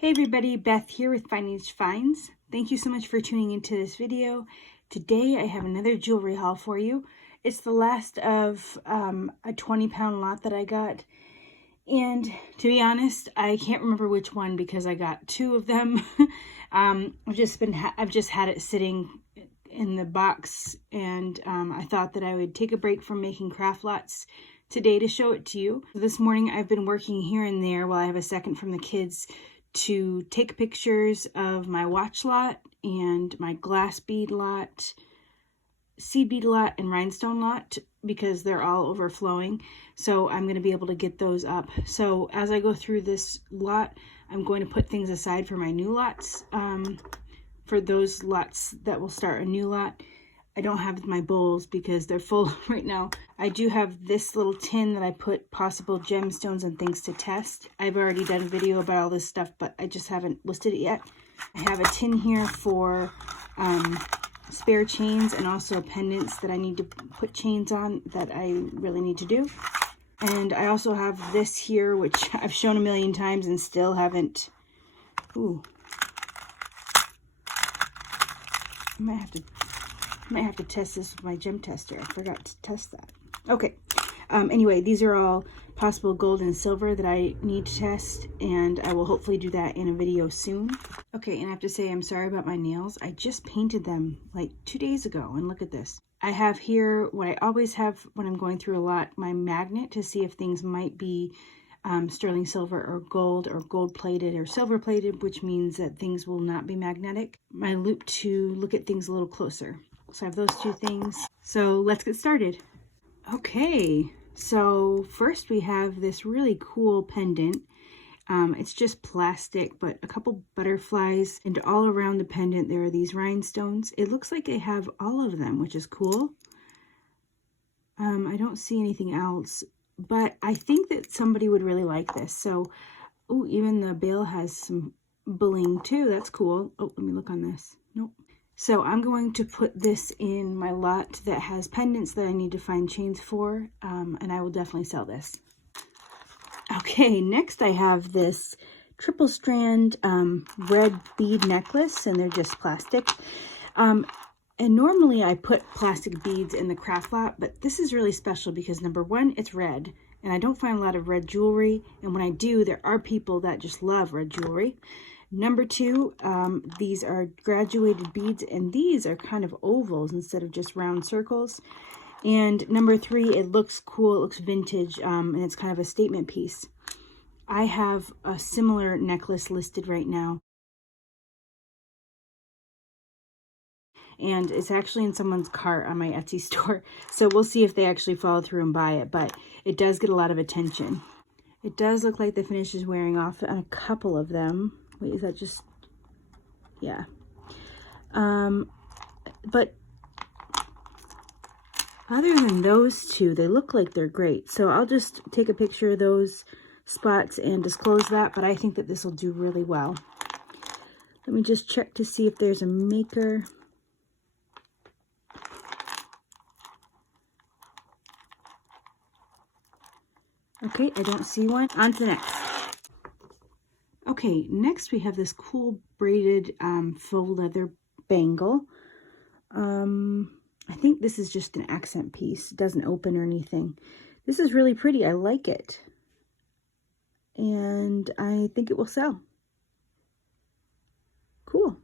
Hey everybody, Beth here with Fine Age Finds. Thank you so much for tuning into this video. Today I have another jewelry haul for you. It's the last of a 20-pound lot that I got. And to be honest, I can't remember which one because I got two of them. I've just had it sitting in the box, and I thought that I would take a break from making craft lots today to show it to you. This morning I've been working here and there while I have a second from the kids to take pictures of my watch lot and my glass bead lot, seed bead lot, and rhinestone lot because they're all overflowing. So I'm going to be able to get those up. So as I go through this lot, I'm going to put things aside for my new lots, for those lots that will start a new lot. I don't have my bowls because they're full right now. I do have this little tin that I put possible gemstones and things to test. I've already done a video about all this stuff, but I just haven't listed it yet. I have a tin here for spare chains and also pendants that I need to put chains on that I really need to do. And I also have this here, which I've shown a million times and still haven't. Ooh. I might have to test this with my gem tester. I forgot to test that. Okay. Anyway, these are all possible gold and silver that I need to test, and I will hopefully do that in a video soon. Okay, and I have to say I'm sorry about my nails. I just painted them like 2 days ago, and look at this. I have here what I always have when I'm going through a lot, my magnet to see if things might be sterling silver or gold plated or silver plated, which means that things will not be magnetic. My loop to look at things a little closer. So I have those two things. So let's get started. Okay, so first we have this really cool pendant. It's just plastic, but a couple butterflies, and all around the pendant there are these rhinestones. It looks like I have all of them, which is cool. I don't see anything else, but I think that somebody would really like this. So, oh, even the bail has some bling too. That's cool. Oh, let me look on this. Nope. So I'm going to put this in my lot that has pendants that I need to find chains for, and I will definitely sell this. Okay, next I have this triple strand red bead necklace, and they're just plastic. And normally I put plastic beads in the craft lot, but this is really special because number one, it's red, and I don't find a lot of red jewelry, and when I do, there are people that just love red jewelry. Number two, these are graduated beads, and these are kind of ovals instead of just round circles. And number three, it looks cool, it looks vintage, and it's kind of a statement piece. I have a similar necklace listed right now, and it's actually in someone's cart on my Etsy store. So we'll see if they actually follow through and buy it, but it does get a lot of attention. It does look like the finish is wearing off on a couple of them. Wait, is that just, yeah. But other than those two, they look like they're great. So I'll just take a picture of those spots and disclose that, but I think that this will do really well. Let me just check to see if there's a maker. Okay, I don't see one. On to the next. Okay, next we have this cool braided faux leather bangle. I think this is just an accent piece. It doesn't open or anything. This is really pretty. I like it. And I think it will sell. Cool.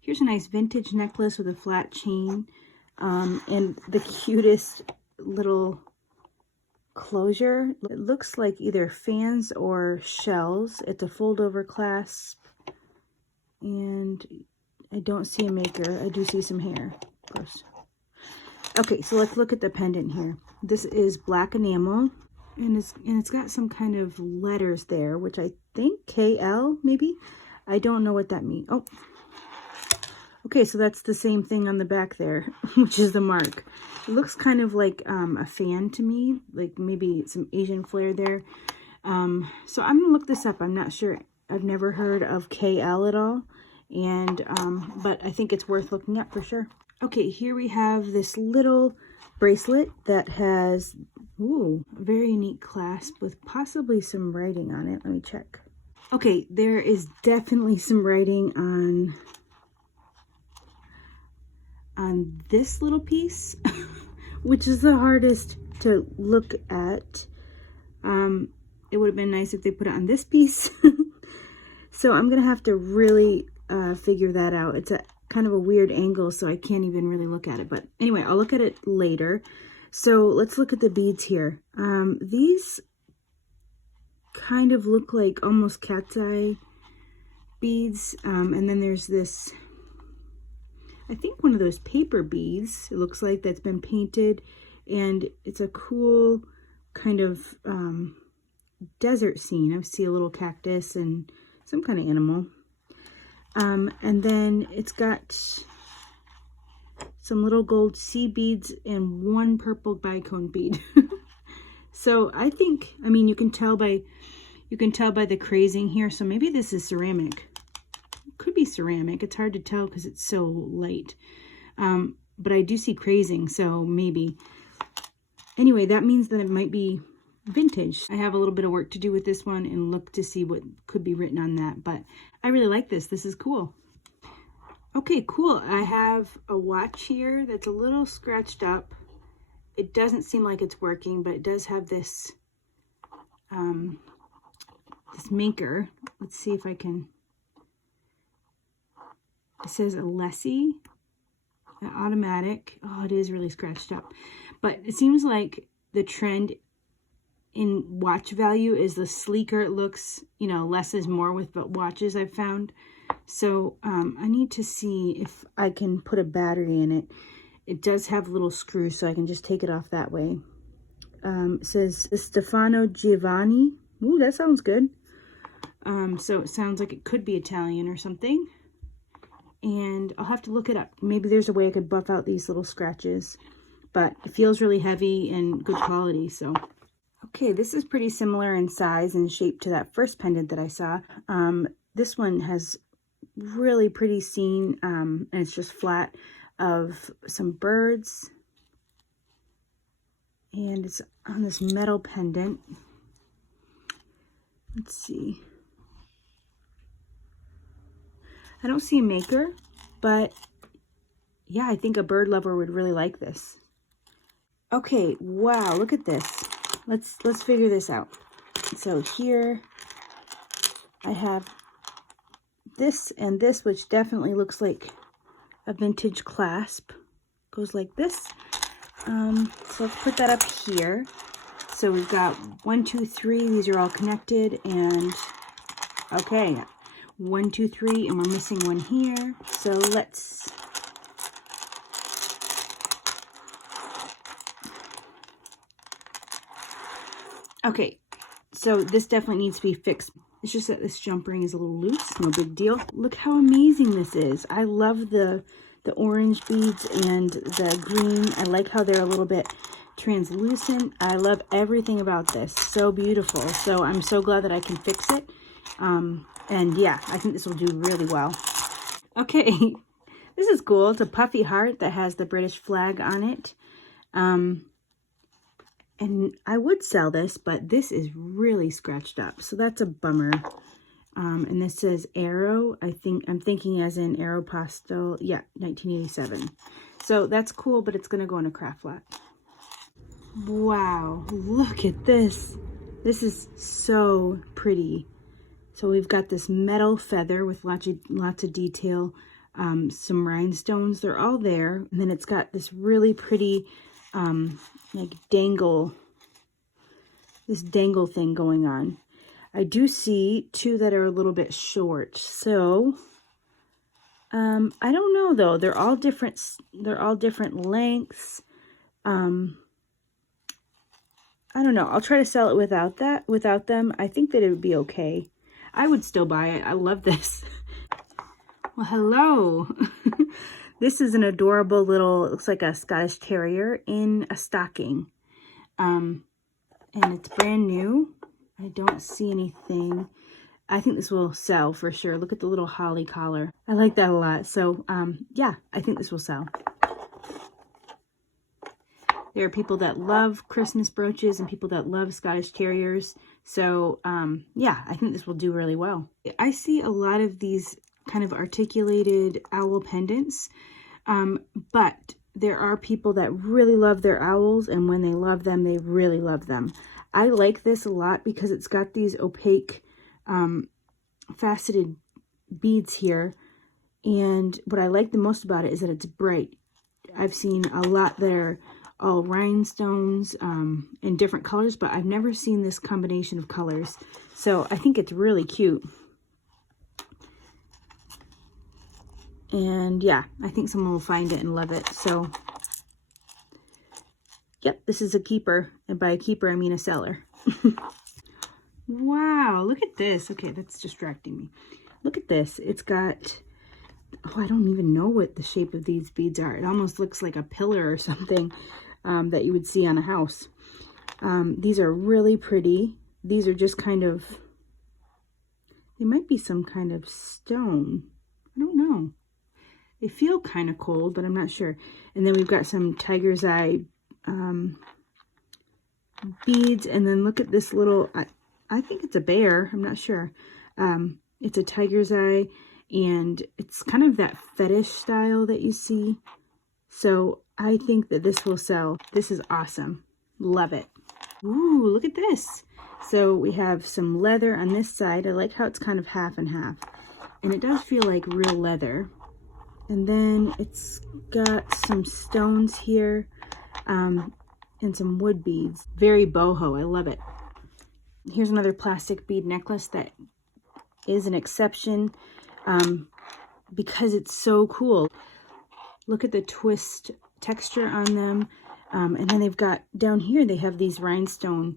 Here's a nice vintage necklace with a flat chain and the cutest little closure. It looks like either fans or shells. It's a fold over clasp, and I don't see a maker. I do see some hair, of course. Okay, so let's look at the pendant here. This is black enamel, and it's got some kind of letters there, which I think KL maybe. I don't know what that means. Oh, okay, so that's the same thing on the back there, which is the mark. It looks kind of like a fan to me, like maybe some Asian flair there. So I'm gonna look this up. I'm not sure. I've never heard of KL at all, and but I think it's worth looking up for sure. Okay, here we have this little bracelet that has, ooh, a very unique clasp with possibly some writing on it. Let me check. Okay, there is definitely some writing on this little piece, which is the hardest to look at. It would have been nice if they put it on this piece. So I'm gonna have to really figure that out. It's a kind of a weird angle, so I can't even really look at it. But anyway, I'll look at it later. So let's look at the beads here. These kind of look like almost cat's eye beads. And then there's this, I think one of those paper beads, it looks like, that's been painted. And it's a cool kind of desert scene. I see a little cactus and some kind of animal. And then it's got some little gold sea beads and one purple bicone bead. So I think, I mean, you can tell by the crazing here. So maybe this is ceramic. It could be ceramic. It's hard to tell because it's so light. But I do see crazing, so maybe. Anyway, that means that it might be vintage. I have a little bit of work to do with this one and look to see what could be written on that. But I really like this. This is cool. Okay, cool. I have a watch here that's a little scratched up. It doesn't seem like it's working, but it does have this this maker. Let's see if I can. It says Alessi, automatic. Oh, it is really scratched up. But it seems like the trend in watch value is the sleeker it looks, you know, less is more with watches I've found. So I need to see if I can put a battery in it. It does have little screws, so I can just take it off that way. It says Stefano Giovanni. Ooh, that sounds good. So it sounds like it could be Italian or something. And I'll have to look it up. Maybe there's a way I could buff out these little scratches. But it feels really heavy and good quality, so. Okay, this is pretty similar in size and shape to that first pendant that I saw. This one has really pretty scene, and it's just flat, of some birds. And it's on this metal pendant. Let's see. I don't see a maker, but yeah, I think a bird lover would really like this. Okay, wow, look at this. Let's figure this out. So here I have this and this, which definitely looks like a vintage clasp. Goes like this. So let's put that up here. So we've got 1, 2, 3. These are all connected, and okay, 1, 2, 3, and we're missing one here. So let's. Okay, so this definitely needs to be fixed. It's just that this jump ring is a little loose. No big deal. Look how amazing this is. I love the orange beads and the green. I like how they're a little bit translucent. I love everything about this. So beautiful. So I'm so glad that I can fix it. And yeah, I think this will do really well. Okay, this is cool. It's a puffy heart that has the British flag on it. And I would sell this, but this is really scratched up. So that's a bummer. And this says Aero. I'm thinking as in Aeropostale. Yeah, 1987. So that's cool, but it's going to go in a craft flat. Wow, look at this. This is so pretty. So we've got this metal feather with lots of detail. Some rhinestones. They're all there. And then it's got this really pretty like dangle thing going on. I do see 2 that are a little bit short. So I don't know though. They're all different lengths. I don't know. I'll try to sell it without them. I think that it would be okay. I would still buy it. I love this. Well, hello. This is an adorable little, it looks like a Scottish Terrier in a stocking. And it's brand new. I don't see anything. I think this will sell for sure. Look at the little holly collar. I like that a lot. So, yeah, I think this will sell. There are people that love Christmas brooches and people that love Scottish Terriers. So yeah, I think this will do really well. I see a lot of these kind of articulated owl pendants, but there are people that really love their owls, and when they love them, they really love them. I like this a lot because it's got these opaque faceted beads here, and what I like the most about it is that it's bright. I've seen a lot that are all rhinestones in different colors, but I've never seen this combination of colors, so I think it's really cute. And yeah, I think someone will find it and love it. So yep, this is a keeper, and by a keeper I mean a seller. Wow, look at this. Okay, that's distracting me. Look at this. It's got, oh, I don't even know what the shape of these beads are. It almost looks like a pillar or something that you would see on a house. These are really pretty. These are just kind of, they might be some kind of stone. I don't know. They feel kind of cold, but I'm not sure. And then we've got some tiger's eye beads. And then look at this little, I think it's a bear. I'm not sure. It's a tiger's eye, and it's kind of that fetish style that you see. So I think that this will sell. This is awesome. Love it. Ooh, look at this. So we have some leather on this side. I like how it's kind of half and half. And it does feel like real leather. And then it's got some stones here and some wood beads. Very boho. I love it. Here's another plastic bead necklace that is an exception because it's so cool. Look at the twist texture on them. And then they've got, down here, they have these rhinestone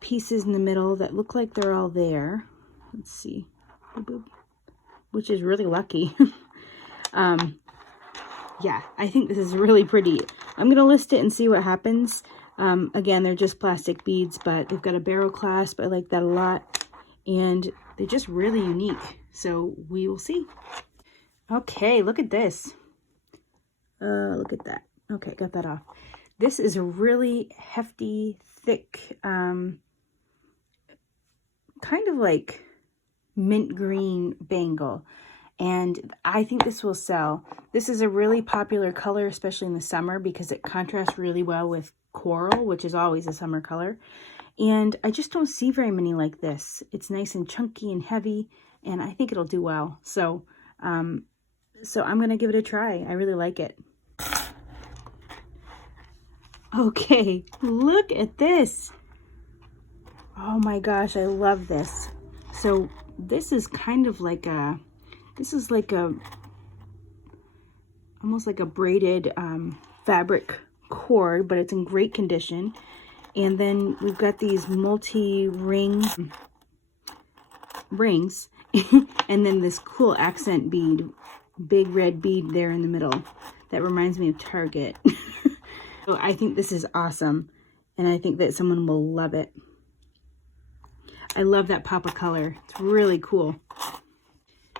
pieces in the middle that look like they're all there. Let's see. Boop, boop. Which is really lucky. Yeah, I think this is really pretty. I'm going to list it and see what happens. Again, they're just plastic beads, but they've got a barrel clasp. I like that a lot. And they're just really unique. So we will see. Okay, look at this. Look at that. Okay, got that off. This is a really hefty, thick, kind of like mint green bangle. And I think this will sell. This is a really popular color, especially in the summer, because it contrasts really well with coral, which is always a summer color. And I just don't see very many like this. It's nice and chunky and heavy, and I think it'll do well. So, I'm going to give it a try. I really like it. Okay, look at this. Oh my gosh, I love this. So this is kind of like a, almost like a braided fabric cord, but it's in great condition. And then we've got these rings, and then this cool accent bead, big red bead there in the middle. That reminds me of Target. So I think this is awesome, and I think that someone will love it. I love that pop of color. It's really cool.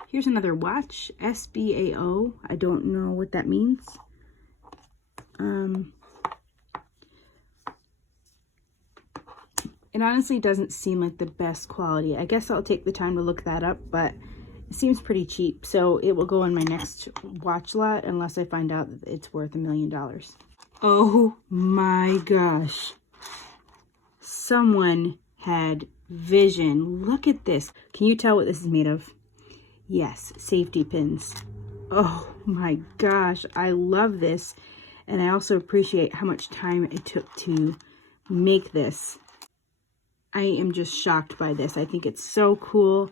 Here's another watch, SBAO. I don't know what that means. It honestly doesn't seem like the best quality. I guess I'll take the time to look that up, but it seems pretty cheap. So it will go in my next watch lot unless I find out that it's worth $1 million. Oh my gosh. Someone had vision. Look at this. Can you tell what this is made of? Yes, safety pins. Oh my gosh, I love this. And I also appreciate how much time it took to make this. I am just shocked by this. I think it's so cool,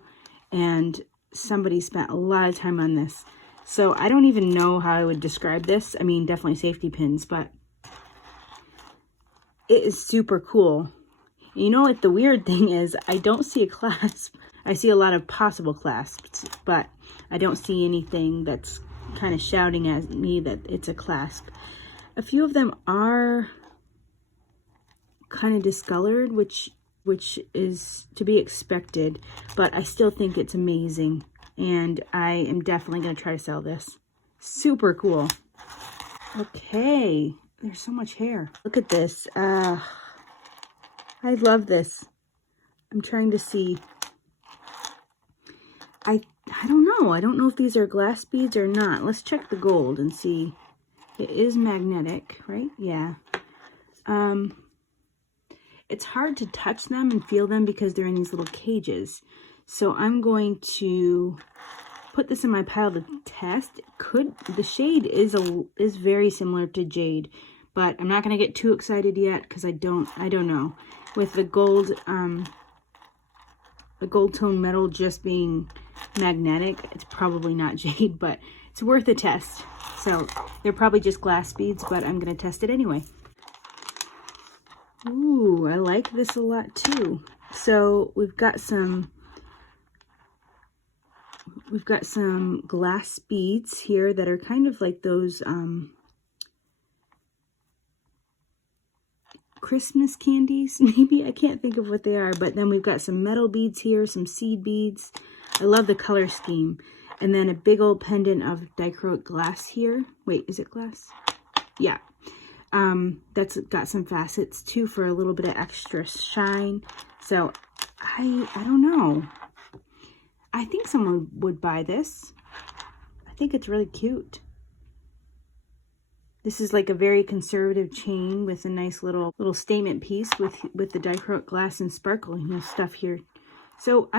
and somebody spent a lot of time on this. So I don't even know how I would describe this. I mean, definitely safety pins, but it is super cool. You know what the weird thing is? I don't see a clasp. I see a lot of possible clasps, but I don't see anything that's kind of shouting at me that it's a clasp. A few of them are kind of discolored, which is to be expected, but I still think it's amazing, and I am definitely going to try to sell this. Super cool. Okay, there's so much hair. Look at this. I love this. I'm trying to see. I don't know. I don't know if these are glass beads or not. Let's check the gold and see. It is magnetic, right? Yeah. It's hard to touch them and feel them because they're in these little cages. So I'm going to put this in my pile to test. The shade is very similar to jade, but I'm not going to get too excited yet because I don't know. With the gold tone metal just being magnetic, it's probably not jade, but it's worth a test. So they're probably just glass beads, but I'm going to test it anyway. Ooh, I like this a lot too. So we've got some glass beads here that are kind of like those Christmas candies, maybe. I can't think of what they are, but then we've got some metal beads here, some seed beads. I love the color scheme. And then a big old pendant of dichroic glass here. Wait, is it glass? Yeah. That's got some facets too for a little bit of extra shine. So I don't know. I think someone would buy this. I think it's really cute. This is like a very conservative chain with a nice little statement piece with the dichroic glass and sparkle, you know, stuff here. So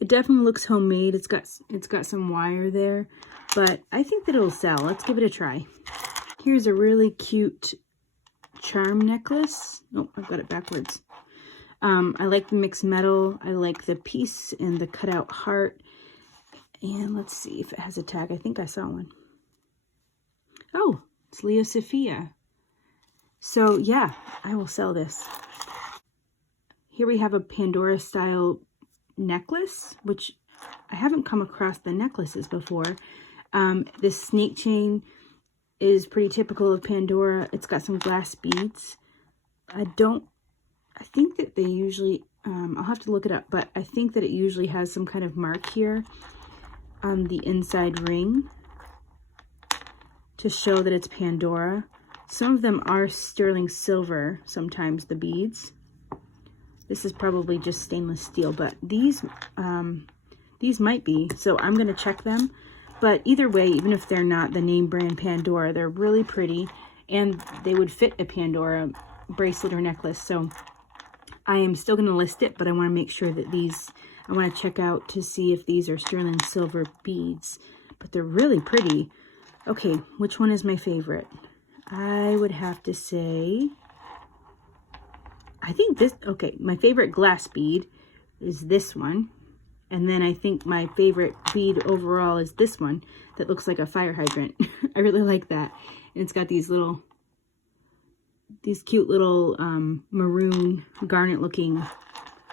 it definitely looks homemade. It's got some wire there, but I think that it'll sell. Let's give it a try. Here's a really cute charm necklace. Oh, I've got it backwards. I like the mixed metal. I like the piece and the cutout heart. And let's see if it has a tag. I think I saw one. Oh, it's Leo Sophia. So yeah, I will sell this. Here we have a Pandora style necklace, which I haven't come across the necklaces before. This snake chain is pretty typical of Pandora. It's got some glass beads. I think that they usually, I'll have to look it up, but I think that it usually has some kind of mark here on the inside ring to show that it's Pandora. Some of them are sterling silver, sometimes the beads. This is probably just stainless steel, but these might be, so I'm going to check them. But either way, even if they're not the name brand Pandora, they're really pretty, and they would fit a Pandora bracelet or necklace. So I am still going to list it, but I want to make sure that I want to check out to see if these are sterling silver beads, but they're really pretty. Okay, which one is my favorite? I would have to say, I think this, okay, my favorite glass bead is this one. And then I think my favorite bead overall is this one that looks like a fire hydrant. I really like that. And it's got these cute little maroon garnet looking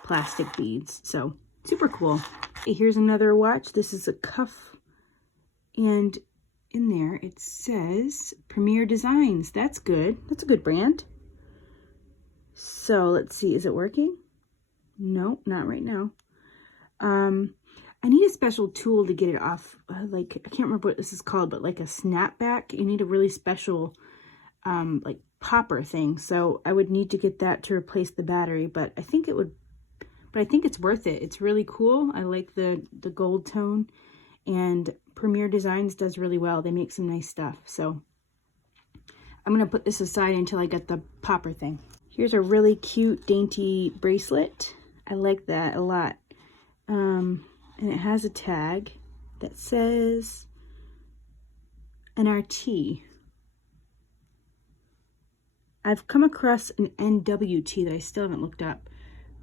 plastic beads. So super cool. Okay, here's another watch. This is a cuff, and in there it says Premier Designs. That's good. That's a good brand. So let's see, is it working? No, not right now. I need a special tool to get it off. Like, I can't remember what this is called, but like a snapback. You need a really special like popper thing. So I would need to get that to replace the battery, but I think it's worth it. It's really cool. I like the gold tone, and Premier Designs does really well. They make some nice stuff. So I'm going to put this aside until I get the popper thing. Here's a really cute, dainty bracelet. I like that a lot. And it has a tag that says NRT. I've come across an NWT that I still haven't looked up,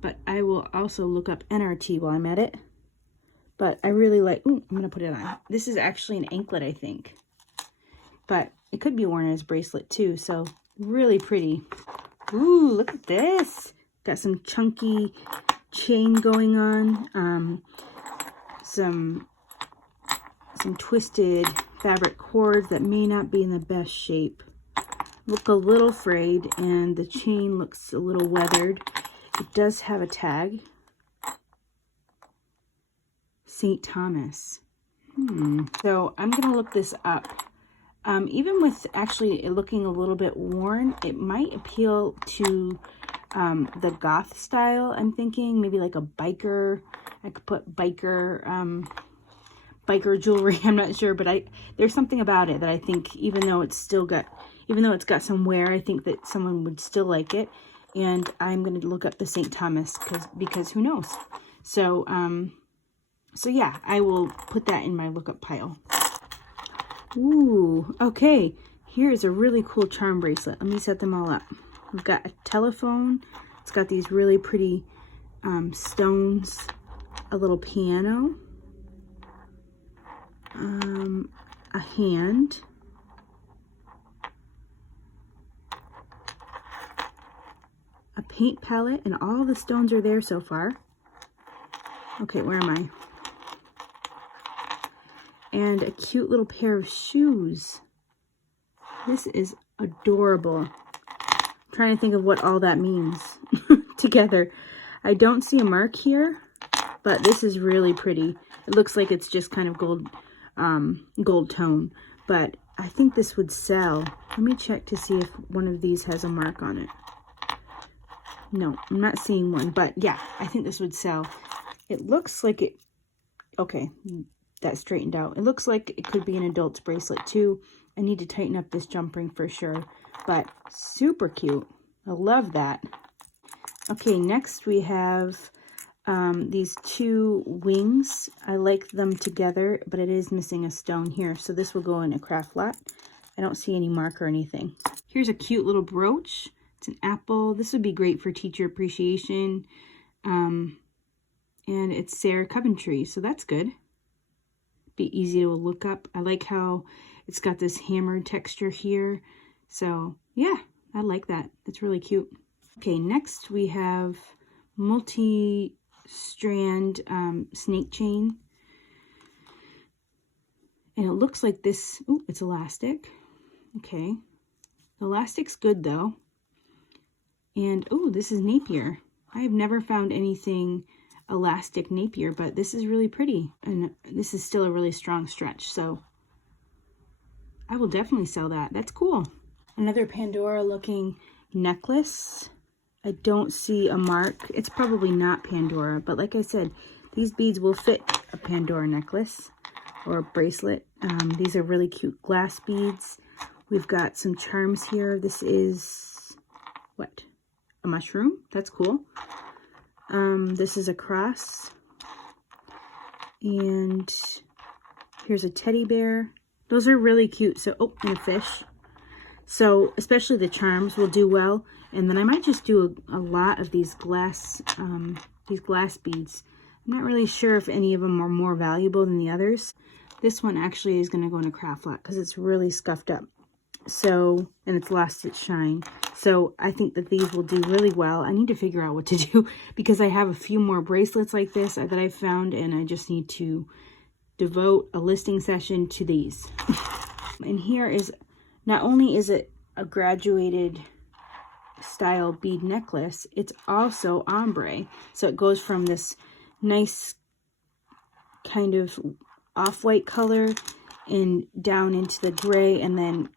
but I will also look up NRT while I'm at it. But I really like, ooh, I'm going to put it on. This is actually an anklet, I think. But it could be worn as a bracelet too, so really pretty. Ooh, look at this. Got some chunky chain going on. Some twisted fabric cords that may not be in the best shape. Look a little frayed, and the chain looks a little weathered. It does have a tag. St. Thomas. So I'm going to look this up. Even with actually it looking a little bit worn, it might appeal to the goth style. I'm thinking maybe like a biker. I could put biker jewelry. I'm not sure, but there's something about it that I think, even though it's got some wear, I think that someone would still like it. And I'm going to look up the St. Thomas because who knows. So so yeah, I will put that in my lookup pile. Ooh, okay. Here's a really cool charm bracelet. Let me set them all up. We've got a telephone. It's got these really pretty stones. A little piano. A hand. A paint palette, and all the stones are there so far. Okay, where am I? And a cute little pair of shoes. This is adorable. I'm trying to think of what all that means together. I don't see a mark here, but this is really pretty. It looks like it's just kind of gold tone, but I think this would sell. Let me check to see if one of these has a mark on it. No, I'm not seeing one, but yeah, I think this would sell. It looks like it, okay, that straightened out. It looks like it could be an adult's bracelet too. I need to tighten up this jump ring for sure, but super cute. I love that. Okay, next we have these two wings. I like them together, but it is missing a stone here, so this will go in a craft lot. I don't see any mark or anything. Here's a cute little brooch. It's an apple. This would be great for teacher appreciation. And it's Sarah Coventry, so that's good. Be easy to look up. I like how it's got this hammered texture here. So yeah, I like that. It's really cute. Okay, next we have multi-strand snake chain. And it looks like this, oh, it's elastic. Okay. Elastic's good though. And oh, this is Napier. I have never found anything elastic Napier, but this is really pretty. And this is still a really strong stretch, so I will definitely sell that. That's cool. Another Pandora looking necklace. I don't see a mark. It's probably not Pandora, but like I said, these beads will fit a Pandora necklace or a bracelet. These are really cute glass beads. We've got some charms here. This is, what? A mushroom? That's cool. This is a cross. And here's a teddy bear. Those are really cute. So, oh, and a fish. So, especially the charms will do well. And then I might just do a lot of these glass beads. I'm not really sure if any of them are more valuable than the others. This one actually is going to go in a craft lot because it's really scuffed up. So, and it's lost its shine. So I think that these will do really well. I need to figure out what to do because I have a few more bracelets like this that I've found, and I just need to devote a listing session to these. And here is, not only is it a graduated style bead necklace, it's also ombre. So it goes from this nice kind of off-white color and down into the gray, and then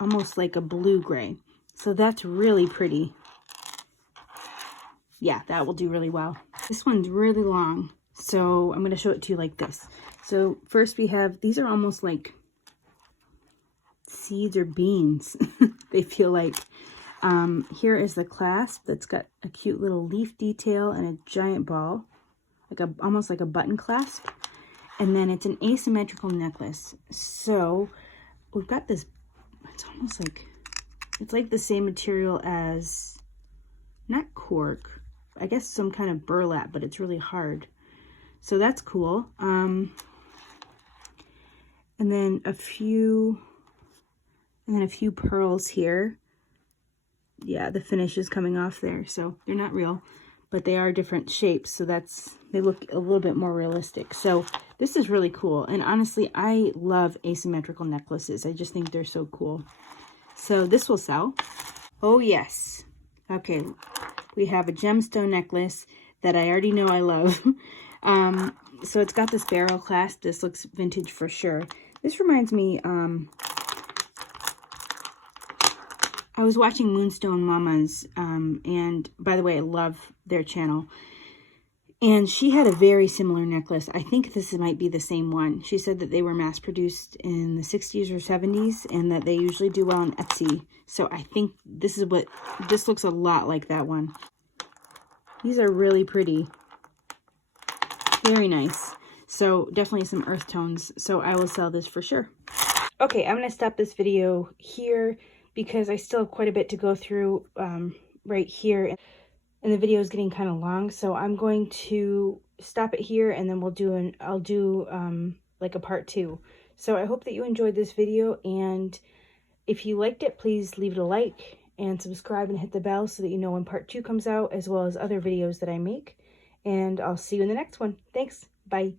almost like a blue gray. So that's really pretty. Yeah, that will do really well. This one's really long, so I'm going to show it to you like this. So first we have, these are almost like seeds or beans. They feel like. Here is the clasp that's got a cute little leaf detail and a giant ball, like almost like a button clasp. And then it's an asymmetrical necklace. So we've got this, it's almost like, it's like the same material as, not cork, I guess some kind of burlap, but it's really hard. So that's cool. And then a few pearls here. Yeah, the finish is coming off there, so they're not real, but they are different shapes, so they look a little bit more realistic. So this is really cool, and honestly, I love asymmetrical necklaces. I just think they're so cool. So this will sell. Oh yes. Okay, we have a gemstone necklace that I already know I love. So it's got this barrel clasp. This looks vintage for sure. This reminds me, I was watching Moonstone Mamas, and by the way, I love their channel. And she had a very similar necklace. I think this might be the same one. She said that they were mass produced in the 60s or 70s and that they usually do well on Etsy. So I think this looks a lot like that one. These are really pretty. Very nice. So definitely some earth tones. So I will sell this for sure. Okay, I'm going to stop this video here because I still have quite a bit to go through right here. And the video is getting kind of long, so I'm going to stop it here, and then I'll do like a part 2. So I hope that you enjoyed this video, and if you liked it, please leave it a like and subscribe and hit the bell so that you know when part 2 comes out, as well as other videos that I make. And I'll see you in the next one. Thanks. Bye.